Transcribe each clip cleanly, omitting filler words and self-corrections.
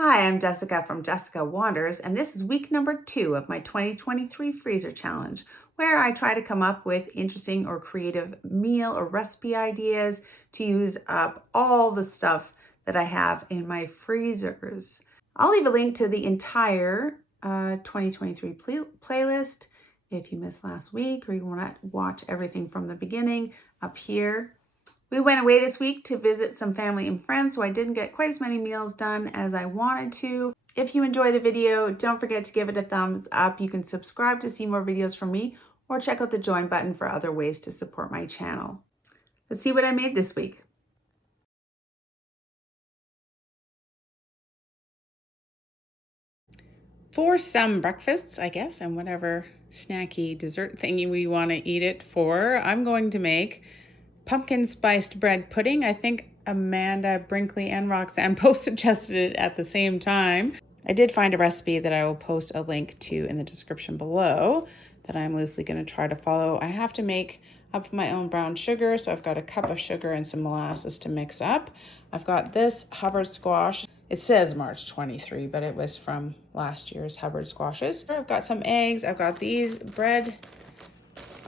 Hi, I'm Jessica from Jessica Wanders, and this is week number 2 of my 2023 Freezer Challenge, where I try to come up with interesting or creative meal or recipe ideas to use up all the stuff that I have in my freezers. I'll leave a link to the entire 2023 playlist if you missed last week or you want to watch everything from the beginning up here. We went away this week to visit some family and friends, so I didn't get quite as many meals done as I wanted to. If you enjoy the video, don't forget to give it a thumbs up. You can subscribe to see more videos from me or check out the join button for other ways to support my channel. Let's see what I made this week. For some breakfasts, I guess, and whatever snacky dessert thingy we want to eat it for, I'm going to make pumpkin spiced bread pudding. I think Amanda, Brinkley, and Roxanne both suggested it at the same time. I did find a recipe that I will post a link to in the description below that I'm loosely going to try to follow. I have to make up my own brown sugar, so I've got a cup of sugar and some molasses to mix up. I've got this Hubbard squash. It says March 23, but it was from last year's Hubbard squashes. I've got some eggs. I've got these bread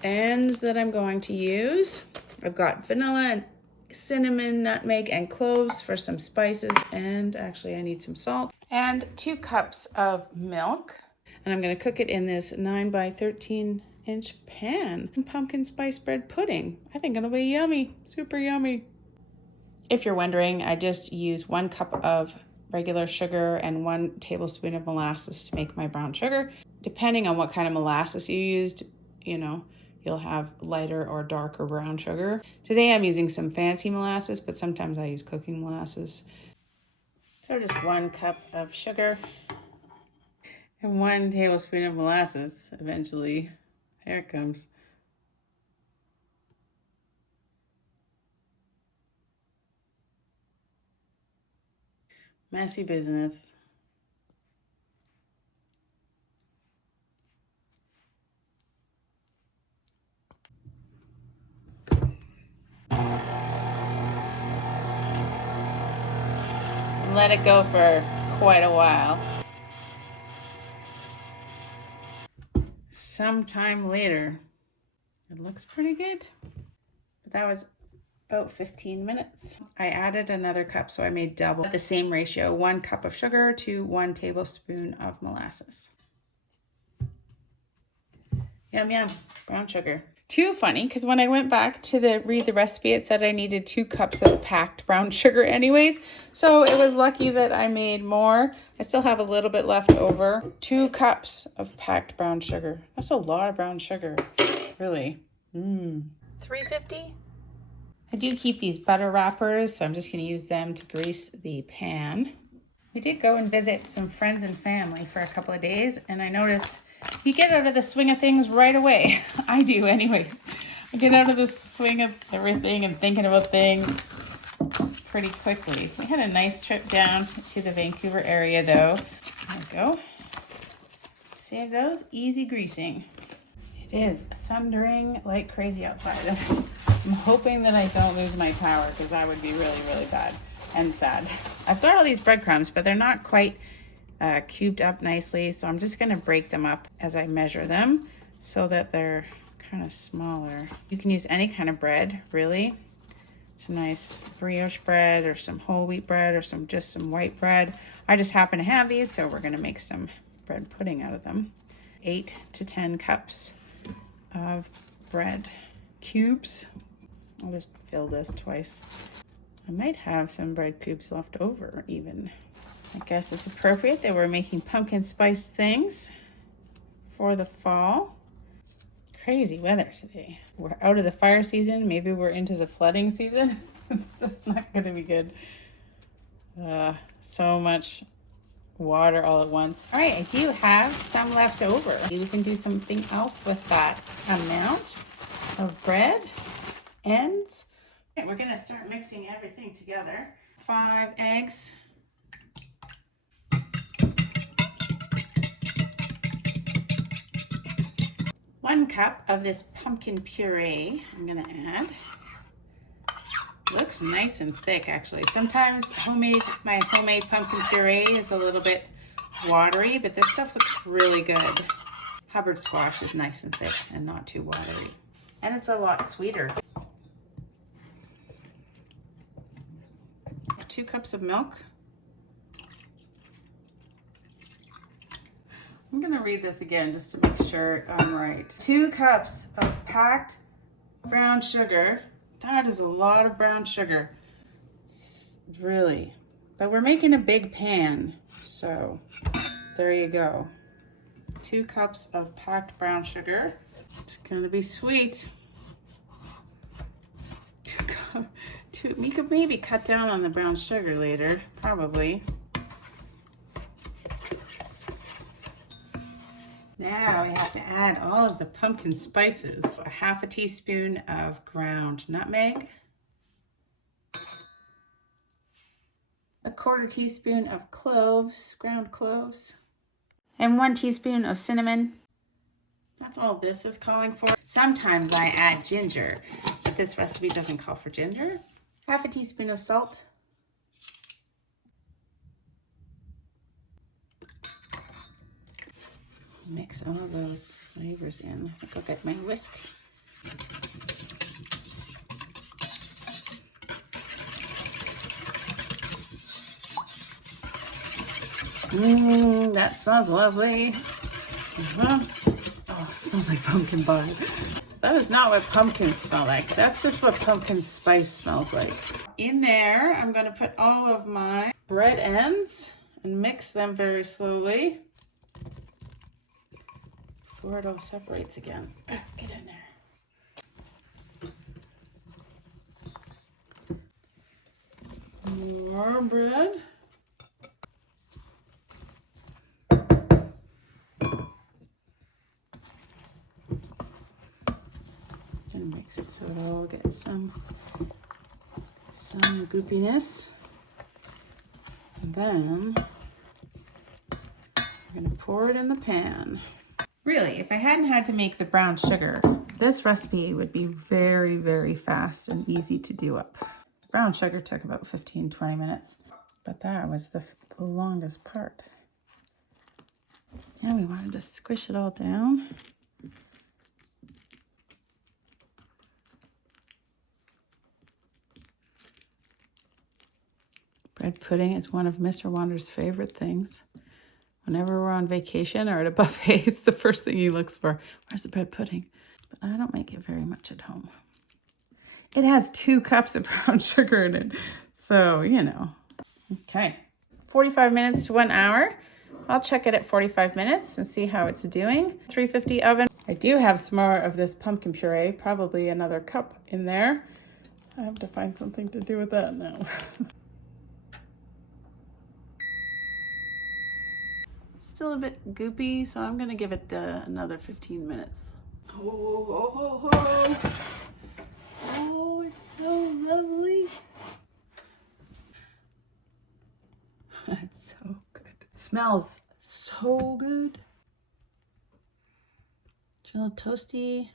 ends that I'm going to use. I've got vanilla and cinnamon, nutmeg, and cloves for some spices, and actually I need some salt, and 2 cups of milk. And I'm going to cook it in this 9 by 13 inch pan. Pumpkin spice bread pudding. I think it'll be yummy, super yummy. If you're wondering, I just use 1 cup of regular sugar and 1 tablespoon of molasses to make my brown sugar. Depending on what kind of molasses you used, you'll have lighter or darker brown sugar. Today I'm using some fancy molasses, but sometimes I use cooking molasses. So just 1 cup of sugar and 1 tablespoon of molasses eventually. Here it comes. Messy business. Let it go for quite a while. Sometime later, it looks pretty good. But that was about 15 minutes. I added another cup, so I made double the same ratio, 1 cup of sugar to 1 tablespoon of molasses. Yum, yum, brown sugar. Too funny, because when I went back to read the recipe, it said I needed 2 cups of packed brown sugar anyways. So it was lucky that I made more. I still have a little bit left over. 2 cups of packed brown sugar. That's a lot of brown sugar, really. $3.50. I do keep these butter wrappers, so I'm just going to use them to grease the pan. We did go and visit some friends and family for a couple of days, and I noticed you get out of the swing of things right away. I do anyways. I get out of the swing of everything and thinking about things pretty quickly. We had a nice trip down to the Vancouver area though. There we go. Save those, easy greasing. It is thundering like crazy outside. I'm hoping that I don't lose my power because that would be really, really bad and sad. I've got all these breadcrumbs, but they're not quite cubed up nicely, so I'm just going to break them up as I measure them so that they're kind of smaller. You can use any kind of bread, really. Some nice brioche bread or some whole wheat bread or just some white bread. I just happen to have these, so we're going to make some bread pudding out of them. 8 to 10 cups of bread cubes. I'll just fill this twice. I might have some bread cubes left over even. I guess it's appropriate that we're making pumpkin spice things for the fall. Crazy weather today. We're out of the fire season. Maybe we're into the flooding season. That's not going to be good. So much water all at once. All right, I do have some left over. We can do something else with that amount of bread ends. Okay, we're going to start mixing everything together. 5 eggs. 1 cup of this pumpkin puree I'm going to add. Looks nice and thick, actually. Sometimes my homemade pumpkin puree is a little bit watery, but this stuff looks really good. Hubbard squash is nice and thick and not too watery. And it's a lot sweeter. 2 cups of milk. I'm gonna read this again just to make sure I'm right. 2 cups of packed brown sugar. That is a lot of brown sugar, really. But we're making a big pan, so there you go. 2 cups of packed brown sugar. It's gonna be sweet. We could maybe cut down on the brown sugar later, probably. Now we have to add all of the pumpkin spices. A half a teaspoon of ground nutmeg, a 1/4 teaspoon of cloves, ground cloves, and 1 teaspoon of cinnamon. That's all this is calling for. Sometimes I add ginger, but this recipe doesn't call for ginger. Half a teaspoon of salt. Mix all of those flavors in. I think I'll get my whisk. That smells lovely. Oh, it smells like pumpkin pie. That is not what pumpkins smell like. That's just what pumpkin spice smells like. In there, I'm gonna put all of my bread ends and mix them very slowly before it all separates again. Get in there. More bread. And mix it so it all gets some goopiness. And then I'm gonna pour it in the pan. Really, if I hadn't had to make the brown sugar, this recipe would be very, very fast and easy to do up. Brown sugar took about 15-20 minutes, but that was the longest part. Now we wanted to squish it all down. Bread pudding is one of Mr. Wander's favorite things. Whenever we're on vacation or at a buffet, it's the first thing he looks for. Where's the bread pudding? But I don't make it very much at home. It has 2 cups of brown sugar in it, so you know. Okay, 45 minutes to 1 hour. I'll check it at 45 minutes and see how it's doing. 350 oven. I do have some more of this pumpkin puree, probably another cup in there. I have to find something to do with that now. Still a bit goopy, so I'm gonna give it another 15 minutes. Oh, it's so lovely. It's so good. Smells so good. It's a little toasty.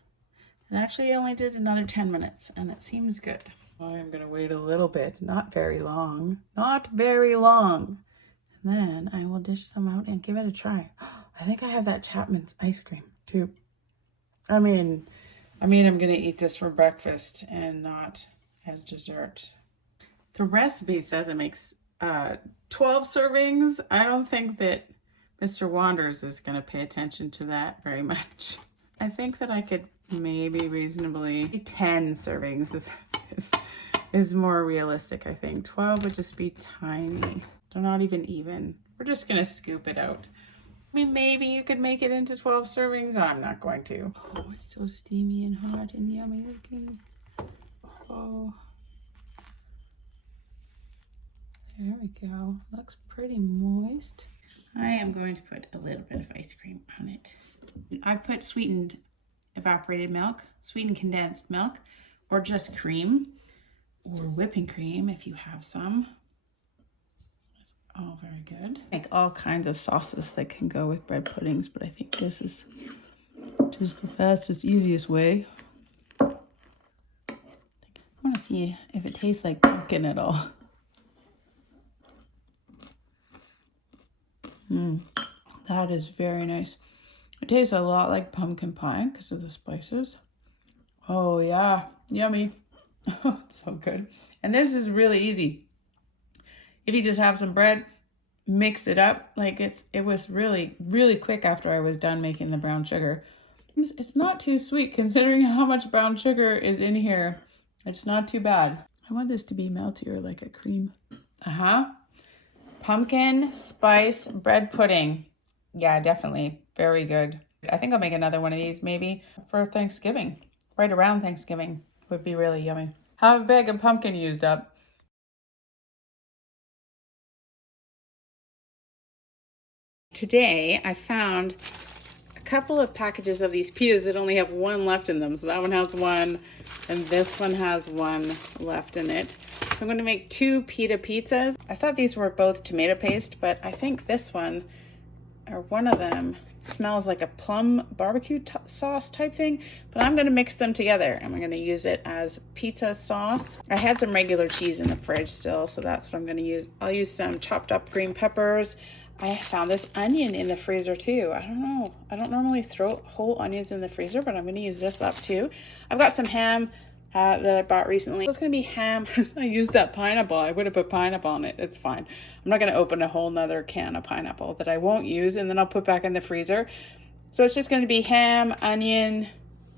It actually only did another 10 minutes, and it seems good. I'm gonna wait a little bit, not very long, not very long. And then I will dish some out and give it a try. I think I have that Chapman's ice cream too. I mean, I'm gonna eat this for breakfast and not as dessert. The recipe says it makes 12 servings. I don't think that Mr. Wanders is gonna pay attention to that very much. I think that I could maybe reasonably 10 servings is more realistic. I think 12 would just be tiny. They're not even. We're just gonna scoop it out. I mean, maybe you could make it into 12 servings. I'm not going to. Oh, it's so steamy and hot and yummy looking. Oh, there we go. Looks pretty moist. I am going to put a little bit of ice cream on it. I put sweetened evaporated milk, sweetened condensed milk, or just cream, or whipping cream if you have some. Oh, very good. Make all kinds of sauces that can go with bread puddings, but I think this is just the fastest, easiest way. I want to see if it tastes like pumpkin at all. That is very nice. It tastes a lot like pumpkin pie because of the spices. Oh yeah, yummy. It's so good. And this is really easy. If you just have some bread, mix it up. Like it was really, really quick after I was done making the brown sugar. It's not too sweet considering how much brown sugar is in here. It's not too bad. I want this to be meltier like a cream. Pumpkin spice bread pudding. Yeah, definitely. Very good. I think I'll make another one of these maybe for Thanksgiving. Right around Thanksgiving would be really yummy. How big a pumpkin used up? Today I found a couple of packages of these pitas that only have one left in them. So that one has one and this one has one left in it. So I'm going to make 2 pita pizzas. I thought these were both tomato paste, but I think this one, or one of them, smells like a plum barbecue sauce type thing, but I'm going to mix them together and I'm going to use it as pizza sauce. I had some regular cheese in the fridge still, so that's what I'm going to use. I'll use some chopped up green peppers. I found this onion in the freezer too. I don't know. I don't normally throw whole onions in the freezer, but I'm going to use this up too. I've got some ham that I bought recently. It's going to be ham. I used that pineapple. I would have put pineapple on it. It's fine. I'm not going to open a whole nother can of pineapple that I won't use and then I'll put back in the freezer. So it's just going to be ham, onion,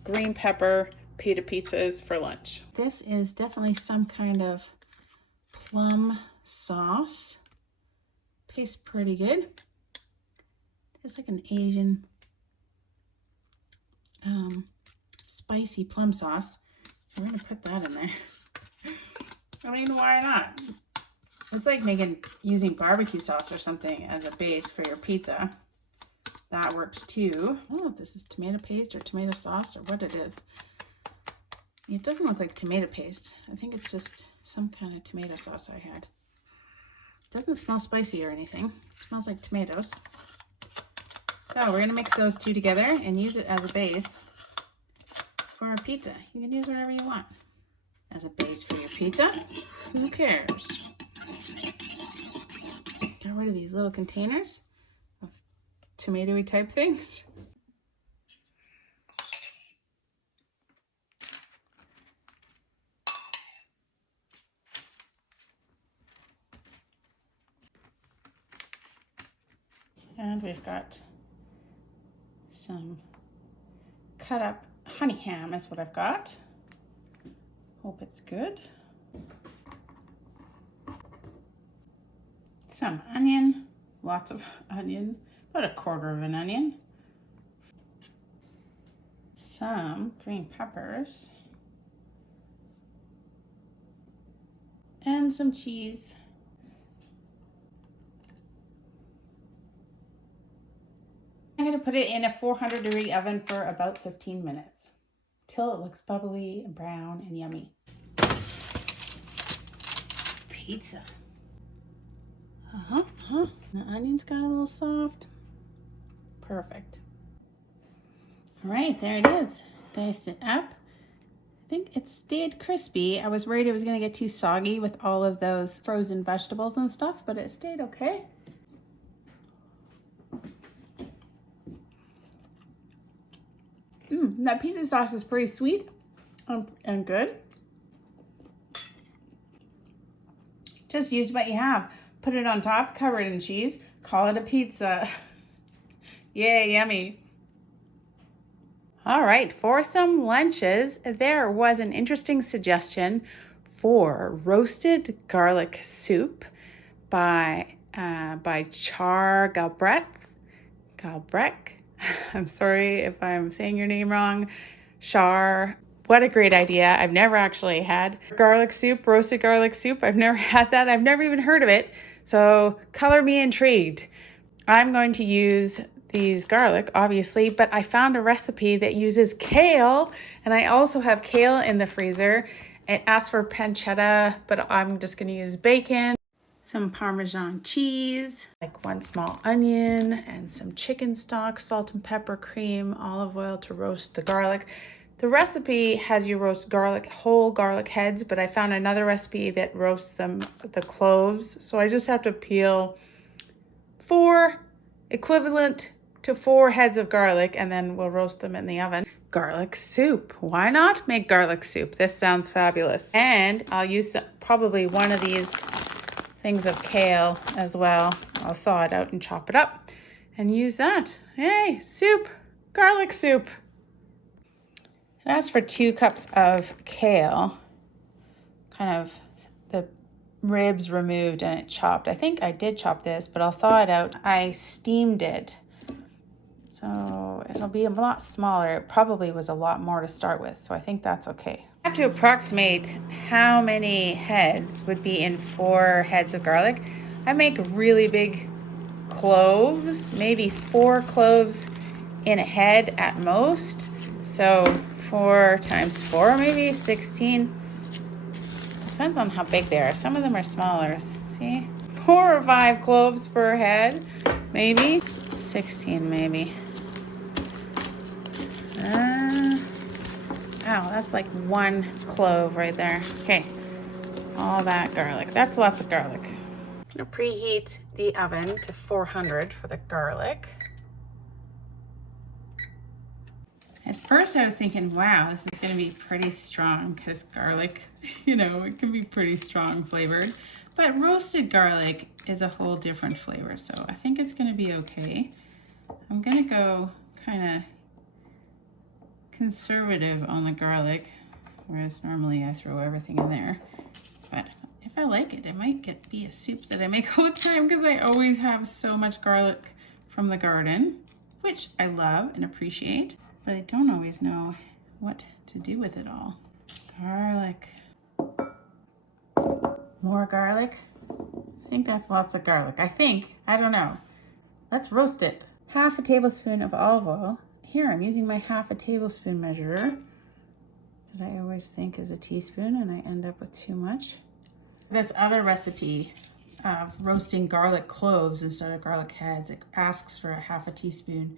green pepper, pita pizzas for lunch. This is definitely some kind of plum sauce. Tastes pretty good. It's like an Asian spicy plum sauce. So we're gonna put that in there. I mean, why not? It's like using barbecue sauce or something as a base for your pizza. That works too. I don't know if this is tomato paste or tomato sauce or what it is. It doesn't look like tomato paste. I think it's just some kind of tomato sauce I had. It doesn't smell spicy or anything. It smells like tomatoes. So we're gonna mix those 2 together and use it as a base for a pizza. You can use whatever you want as a base for your pizza. Who cares? Get rid of these little containers of tomatoey type things. And we've got some cut up honey ham is what I've got. Hope it's good. Some onion, lots of onion, about 1/4 of an onion. Some green peppers. And some cheese. I'm going to put it in a 400-degree oven for about 15 minutes till it looks bubbly and brown and yummy. Pizza. The onion's got a little soft. Perfect. All right, there it is. Diced it up. I think it stayed crispy. I was worried it was going to get too soggy with all of those frozen vegetables and stuff, but it stayed okay. That pizza sauce is pretty sweet and good. Just use what you have. Put it on top, cover it in cheese, call it a pizza. Yay, yummy. All right, for some lunches, there was an interesting suggestion for roasted garlic soup by Char Galbrecht. I'm sorry if I'm saying your name wrong. Char, what a great idea. I've never actually had garlic soup, roasted garlic soup. I've never had that. I've never even heard of it. So color me intrigued. I'm going to use these garlic, obviously, but I found a recipe that uses kale, and I also have kale in the freezer. It asks for pancetta, but I'm just going to use bacon, some Parmesan cheese, like 1 small onion, and some chicken stock, salt and pepper, cream, olive oil to roast the garlic. The recipe has you roast garlic, whole garlic heads, but I found another recipe that roasts them, the cloves. So I just have to peel 4 equivalent to 4 heads of garlic, and then we'll roast them in the oven. Garlic soup. Why not make garlic soup? This sounds fabulous. And I'll use probably one of these things of kale as well. I'll thaw it out and chop it up and use that. Hey, soup, garlic soup. It asks for 2 cups of kale, kind of the ribs removed and it chopped. I think I did chop this, but I'll thaw it out. I steamed it, so it'll be a lot smaller. It probably was a lot more to start with, so I think that's okay. I have to approximate how many heads would be in 4 heads of garlic. I make really big cloves, maybe 4 cloves in a head at most. So 4 times 4, maybe 16. Depends on how big they are. Some of them are smaller. See? 4 or 5 cloves per head, maybe. 16, maybe. Ow, that's like 1 clove right there. Okay, all that garlic. That's lots of garlic. I'm gonna preheat the oven to 400 for the garlic. At first I was thinking, wow, this is gonna be pretty strong because garlic, you know, it can be pretty strong flavored, but roasted garlic is a whole different flavor. So I think it's gonna be okay. I'm gonna go kind of conservative on the garlic, whereas normally I throw everything in there. But if I like it, it might be a soup that I make all the time because I always have so much garlic from the garden, which I love and appreciate. But I don't always know what to do with it all. Garlic. More garlic. I think that's lots of garlic. I don't know. Let's roast it. 1/2 tablespoon of olive oil. Here, I'm using my 1/2 tablespoon measurer that I always think is a teaspoon, and I end up with too much. This other recipe of roasting garlic cloves instead of garlic heads, it asks for a 1/2 teaspoon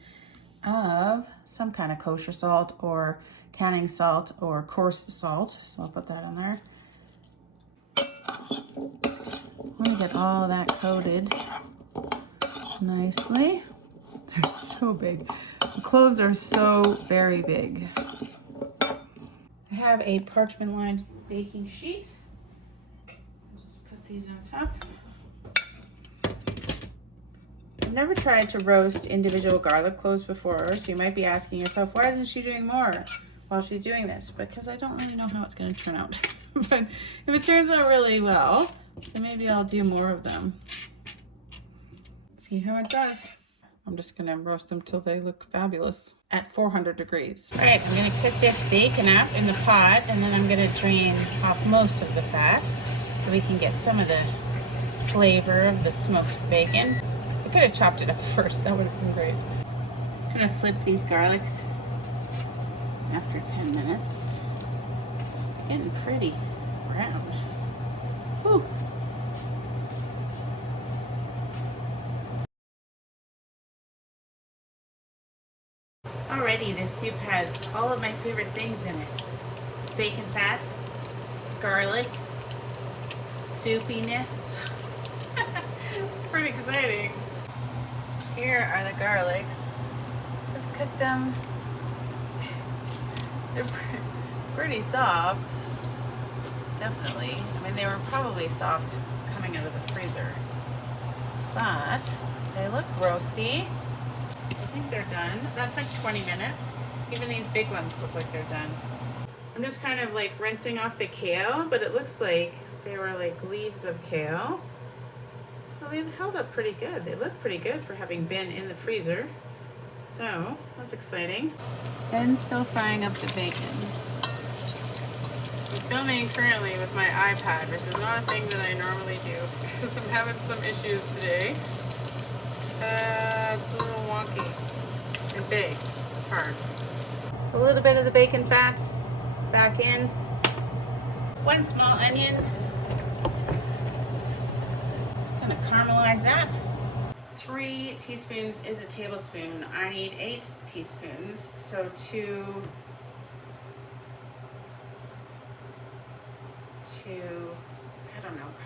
of some kind of kosher salt or canning salt or coarse salt. So I'll put that in there. I want to get all that coated nicely. They're so big. The cloves are so very big. I have a parchment lined baking sheet. I'll just put these on top. I've never tried to roast individual garlic cloves before, so you might be asking yourself, why isn't she doing more while she's doing this? Because I don't really know how it's going to turn out. But if it turns out really well, then maybe I'll do more of them. See how it does. I'm just going to roast them till they look fabulous at 400 degrees. All right, I'm going to cook this bacon up in the pot, and then I'm going to drain off most of the fat so we can get some of the flavor of the smoked bacon. I could have chopped it up first, that would have been great. I'm gonna flip these garlics after 10 minutes. Getting pretty brown. Whew. Alrighty, this soup has all of my favorite things in it. Bacon fat, garlic, soupiness. Pretty exciting. Here are the garlics. Just cook them. They're pretty soft. Definitely. I mean, they were probably soft coming out of the freezer. But they look roasty. I think they're done. That took 20 minutes. Even these big ones look like they're done. I'm just kind of like rinsing off the kale, but it looks like they were like leaves of kale. So they've held up pretty good. They look pretty good for having been in the freezer. So that's exciting. And still frying up the bacon. I'm filming currently with my iPad, which is not a thing that I normally do because I'm having some issues today. It's a little wonky and big, hard. A little bit of the bacon fat back in. 1 small onion. Gonna caramelize that. 3 teaspoons is a tablespoon. I need 8 teaspoons, so 2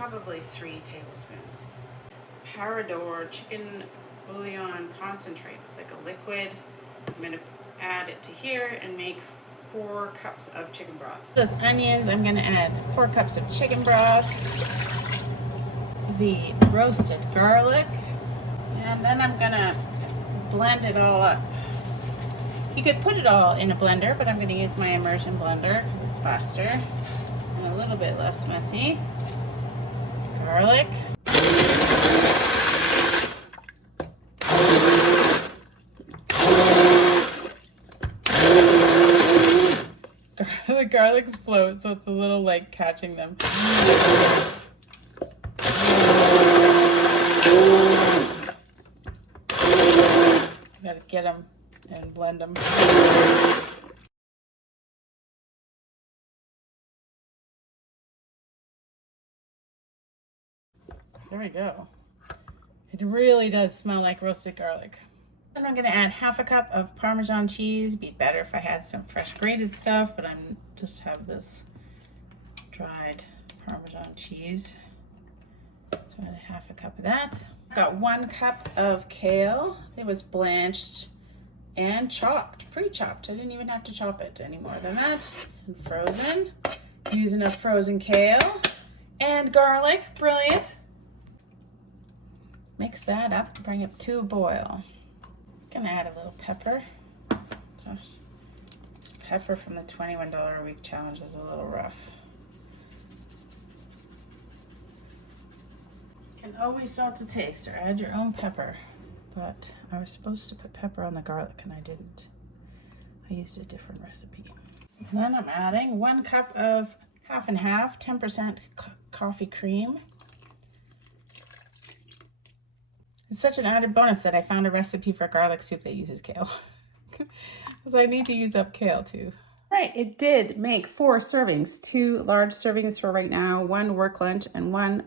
probably 3 tablespoons. Parador chicken bouillon concentrate. It's like a liquid. I'm going to add it to here and make 4 cups of chicken broth. Those onions, I'm going to add 4 cups of chicken broth, the roasted garlic, and then I'm going to blend it all up. You could put it all in a blender, but I'm going to use my immersion blender because it's faster and a little bit less messy. Garlic. The garlics float, so it's a little like catching them. Gotta get them and blend them. There we go. It really does smell like roasted garlic. And I'm gonna add half a cup of Parmesan cheese. Be better if I had some fresh grated stuff, but I'm just have this dried Parmesan cheese. So add half a cup of that. Got 1 cup of kale. It was blanched and chopped, pre-chopped. I didn't even have to chop it any more than that. And frozen. Using a frozen kale and garlic. Brilliant. Mix that up, bring it to a boil. Gonna add a little pepper. So this pepper from the $21 a week challenge was a little rough. You can always salt to taste or add your own pepper, but I was supposed to put pepper on the garlic and I didn't. I used a different recipe. And then I'm adding 1 cup of half and half, 10% coffee cream. It's such an added bonus that I found a recipe for garlic soup that uses kale. Because I need to use up kale too. Right, it did make 4 servings. 2 large servings for right now, 1 work lunch, and 1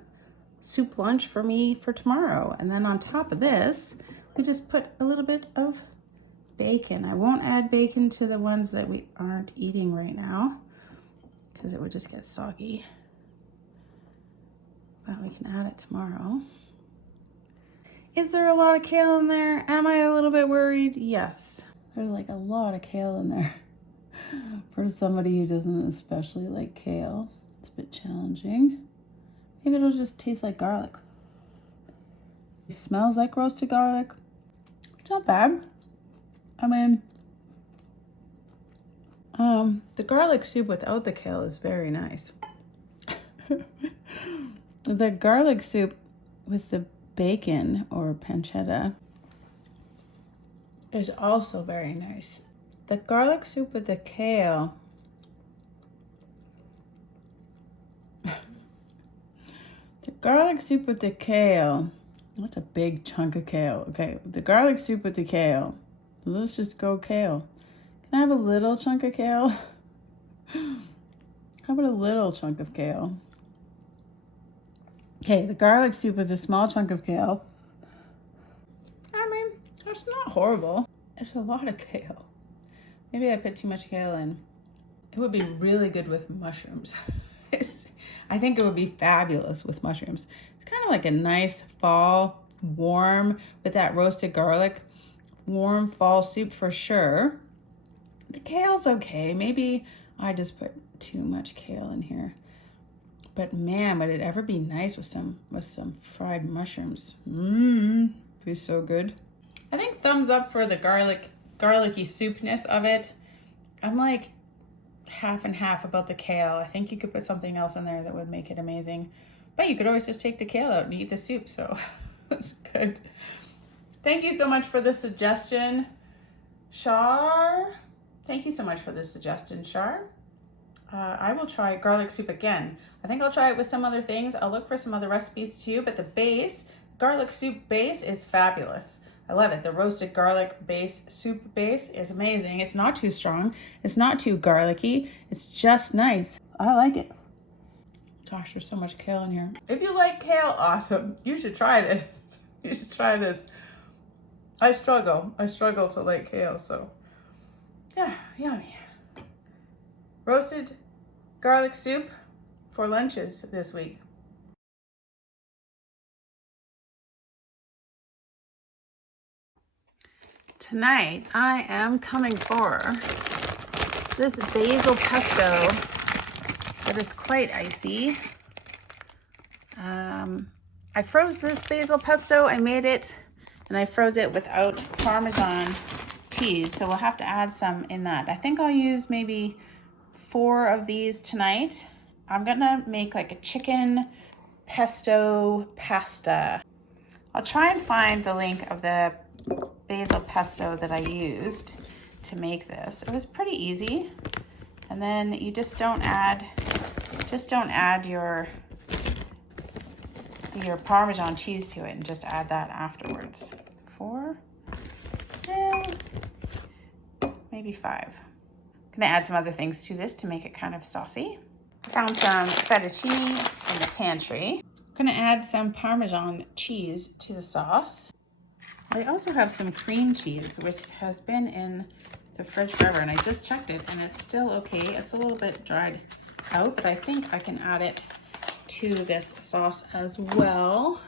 soup lunch for me for tomorrow. And then on top of this, we just put a little bit of bacon. I won't add bacon to the ones that we aren't eating right now because it would just get soggy. But we can add it tomorrow. Is there a lot of kale in there? Am I a little bit worried? Yes. There's like a lot of kale in there. For somebody who doesn't especially like kale, it's a bit challenging. Maybe it'll just taste like garlic. It smells like roasted garlic. It's not bad. I mean, the garlic soup without the kale is very nice. The garlic soup with the bacon or pancetta is also very nice. The garlic soup with the kale, that's a big chunk of kale. Okay, the garlic soup with the kale, let's just go kale. Can I have a little chunk of kale? How about a little chunk of kale? Okay, the garlic soup with a small chunk of kale. I mean, it's not horrible. It's a lot of kale. Maybe I put too much kale in. It would be really good with mushrooms. I think it would be fabulous with mushrooms. It's kind of like a nice fall, warm, with that roasted garlic, warm fall soup for sure. The kale's okay. Maybe I just put too much kale in here. But man, would it ever be nice with some fried mushrooms? Be so good. I think thumbs up for the garlicky soupness of it. I'm like half and half about the kale. I think you could put something else in there that would make it amazing. But you could always just take the kale out and eat the soup, so that's good. Thank you so much for the suggestion, Shar. Thank you so much for the suggestion, Shar. I will try garlic soup again. I think I'll try it with some other things. I'll look for some other recipes too, but the base, garlic soup base is fabulous. I love it. The roasted garlic base, soup base is amazing. It's not too strong. It's not too garlicky. It's just nice. I like it. Gosh, there's so much kale in here. If you like kale, awesome. You should try this. You should try this. I struggle to like kale, so yeah, yummy. Roasted garlic soup for lunches this week. Tonight I am coming for this basil pesto, but it's quite icy. I froze this basil pesto. I made it and I froze it without Parmesan cheese, so we'll have to add some in that. I think I'll use maybe 4 of these tonight. I'm gonna make like a chicken pesto pasta. I'll try and find the link of the basil pesto that I used to make this. It was pretty easy. And then you just don't add your Parmesan cheese to it, and just add that afterwards. 4, maybe 5. I'm gonna add some other things to this to make it kind of saucy. I found some fettuccine in the pantry. I'm gonna add some Parmesan cheese to the sauce. I also have some cream cheese, which has been in the fridge forever, and I just checked it and it's still okay. It's a little bit dried out, but I think I can add it to this sauce as well.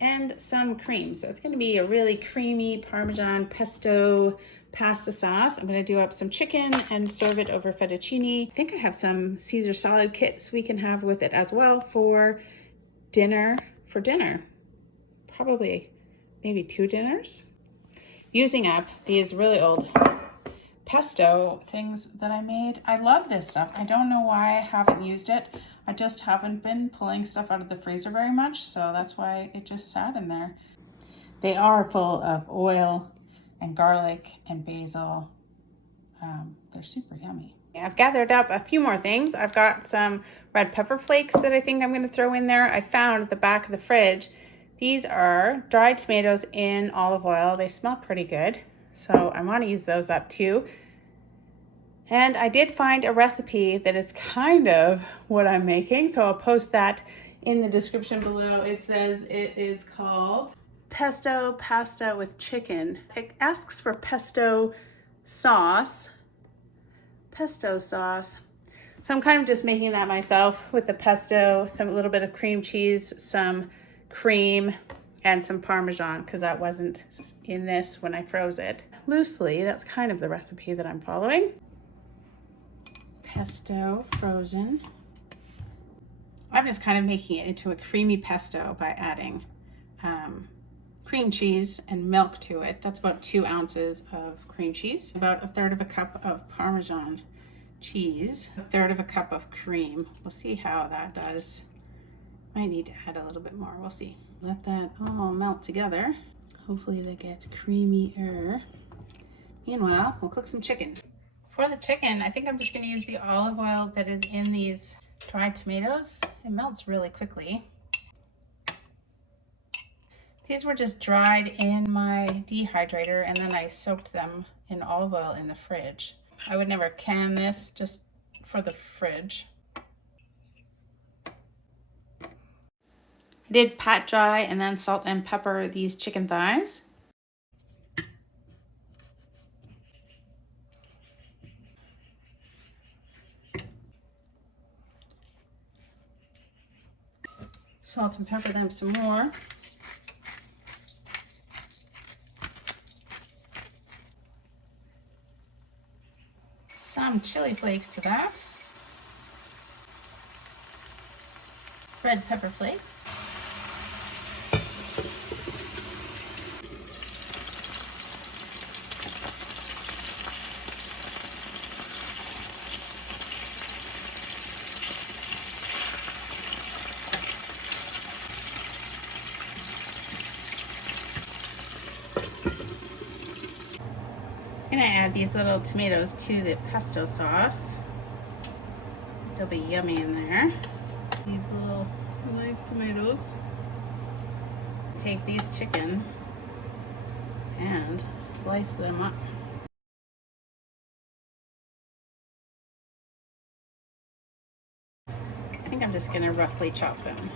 And some cream. So it's gonna be a really creamy Parmesan pesto pasta sauce. I'm gonna do up some chicken and serve it over fettuccine. I think I have some Caesar salad kits we can have with it as well for dinner. Probably maybe 2 dinners. Using up these really old pesto things that I made. I love this stuff. I don't know why I haven't used it. I just haven't been pulling stuff out of the freezer very much, so that's why it just sat in there. They are full of oil and garlic and basil. They're super yummy. I've gathered up a few more things. I've got some red pepper flakes that I think I'm going to throw in there. I found at the back of the fridge. These are dried tomatoes in olive oil. They smell pretty good, so I want to use those up too. And I did find a recipe that is kind of what I'm making, so I'll post that in the description below. It says it is called Pesto Pasta with Chicken. It asks for pesto sauce. So I'm kind of just making that myself with the pesto, a little bit of cream cheese, some cream, and some Parmesan, because that wasn't in this when I froze it. Loosely, that's kind of the recipe that I'm following. Pesto frozen. I'm just kind of making it into a creamy pesto by adding cream cheese and milk to it. That's about 2 ounces of cream cheese, about 1/3 of a cup of Parmesan cheese, 1/3 of a cup of cream. We'll see how that does. Might need to add a little bit more. We'll see. Let that all melt together. Hopefully that gets creamier. Meanwhile, we'll cook some chicken. For the chicken, I think I'm just going to use the olive oil that is in these dried tomatoes. It melts really quickly. These were just dried in my dehydrator, and then I soaked them in olive oil in the fridge. I would never can this, just for the fridge. I did pat dry and then salt and pepper these chicken thighs. Salt and pepper them some more. Some chili flakes to that. Red pepper flakes. I'm gonna add these little tomatoes to the pesto sauce. They'll be yummy in there. These little nice tomatoes. Take these chicken and slice them up. I think I'm just gonna roughly chop them.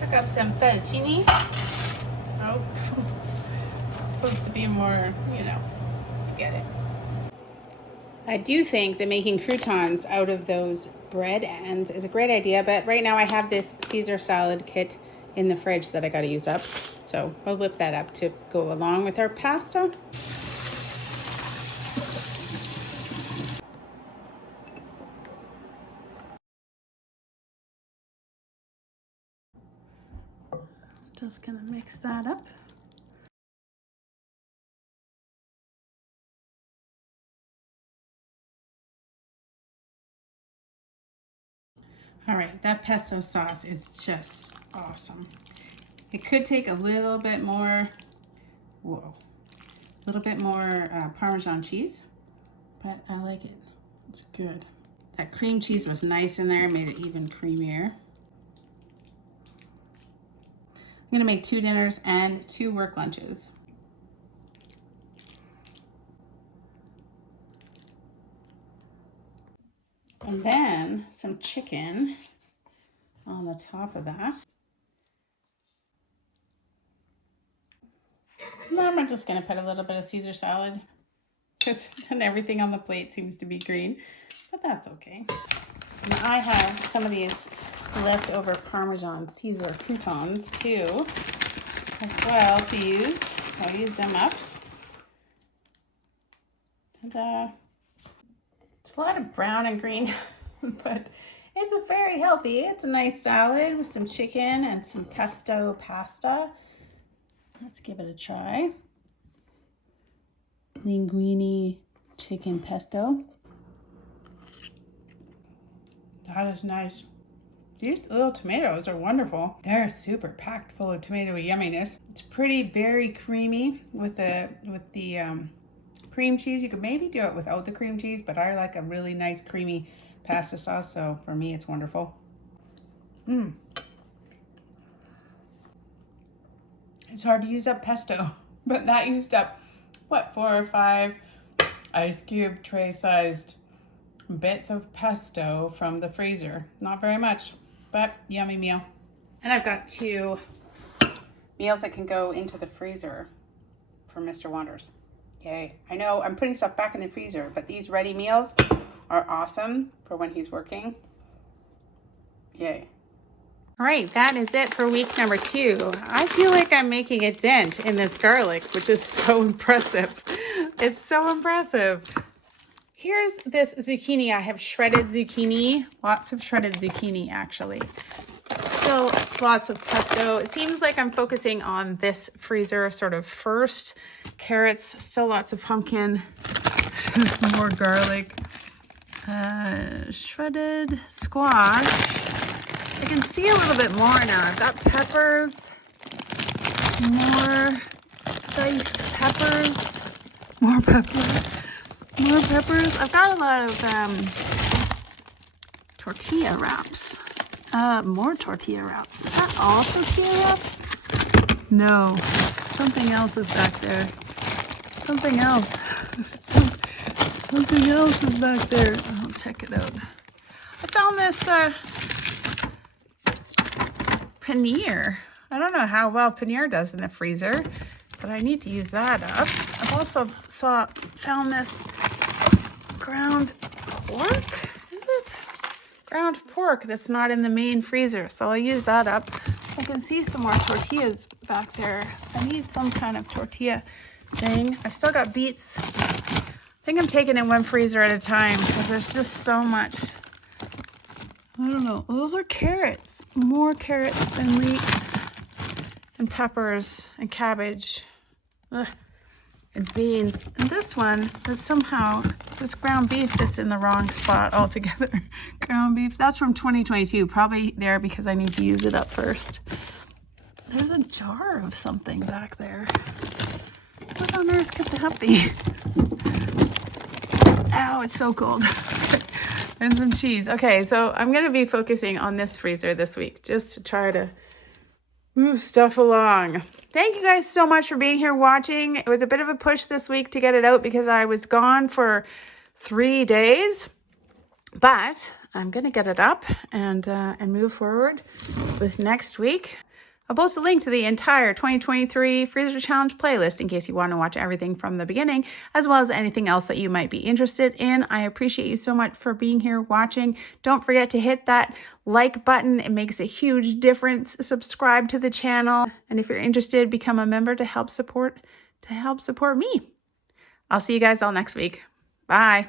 Cook up some fettuccine. Oh, it's supposed to be more, you know, you get it. I do think that making croutons out of those bread ends is a great idea, but right now I have this Caesar salad kit in the fridge that I got to use up. So we'll whip that up to go along with our pasta. Just gonna mix that up. All right, that pesto sauce is just awesome. It could take a little bit more, Parmesan cheese, but I like it. It's good. That cream cheese was nice in there, made it even creamier. I'm gonna make 2 dinners and 2 work lunches. And then some chicken on the top of that. Now I'm just gonna put a little bit of Caesar salad because then everything on the plate seems to be green, but that's okay. And I have some of these leftover Parmesan Caesar croutons too, as well to use. So I'll use them up. Ta-da. It's a lot of brown and green, but it's a very healthy. It's a nice salad with some chicken and some pesto pasta. Let's give it a try. Linguine chicken pesto. That is nice. These little tomatoes are wonderful. They're super packed full of tomato yumminess. It's very creamy with the cream cheese. You could maybe do it without the cream cheese, but I like a really nice creamy pasta sauce, so for me it's wonderful. It's hard to use up pesto, but that used up, what, 4 or 5 ice cube tray-sized bits of pesto from the freezer. Not very much, but yummy meal. And I've got 2 meals that can go into the freezer for Mr. Wonders. Yay. I know I'm putting stuff back in the freezer, but these ready meals are awesome for when he's working. Yay. All right, that is it for week number 2. I feel like I'm making a dent in this garlic, which is so impressive. It's so impressive. Here's this zucchini. I have shredded zucchini, lots of shredded zucchini actually. Still lots of pesto. It seems like I'm focusing on this freezer sort of first. Carrots, still lots of pumpkin, more garlic, shredded squash. I can see a little bit more now. I've got peppers, more diced peppers, more peppers. I've got a lot of tortilla wraps. More tortilla wraps. Is that all tortilla wraps? No, something else is back there. Something else. Something else is back there. I'll check it out. I found this paneer. I don't know how well paneer does in the freezer, but I need to use that up. I've also found this ground pork. Is it? Ground pork that's not in the main freezer, so I'll use that up. I can see some more tortillas back there. I need some kind of tortilla thing. I've still got beets. I think I'm taking in one freezer at a time because there's just so much. I don't know. Those are carrots. More carrots and leeks and peppers and cabbage. Ugh. And beans. And this one is somehow, this ground beef that's in the wrong spot altogether. Ground beef, that's from 2022. Probably there because I need to use it up first. There's a jar of something back there. What on earth could that be? Ow, it's so cold. And some cheese. Okay, so I'm going to be focusing on this freezer this week just to try to move stuff along. Thank you guys so much for being here watching. It was a bit of a push this week to get it out because I was gone for 3 days, but I'm going to get it up and move forward with next week. I'll post a link to the entire 2023 Freezer Challenge playlist in case you want to watch everything from the beginning, as well as anything else that you might be interested in. I appreciate you so much for being here watching. Don't forget to hit that like button. It makes a huge difference. Subscribe to the channel. And if you're interested, become a member to help support me. I'll see you guys all next week. Bye.